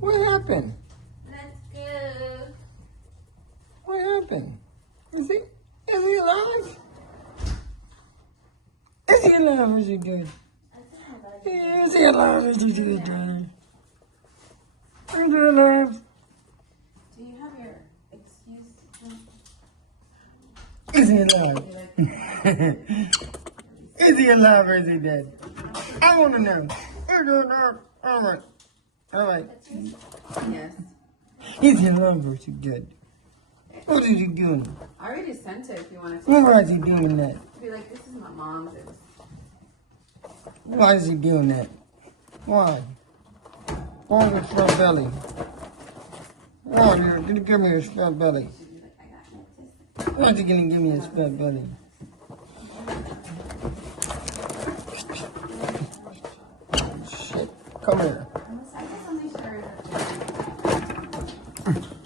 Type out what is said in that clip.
What happened? Let's go. What happened? Is he alive? Is he alive or is he dead? Is he alive or is he dead? Is he alive? Do you have your excuse? Is he alive? Is he alive or is he dead? I want to know. All right. All right. Yes. Is he alive or is he dead? What is he doing? I already sent it if you wanted to. Why is he doing that? Be like, this is my mom's. Why is he doing that? Why? Why with spell belly? Why? You're gonna give me a spell belly. Why is he gonna give me a spell belly? Shit. Come here. I guess I'll make sure.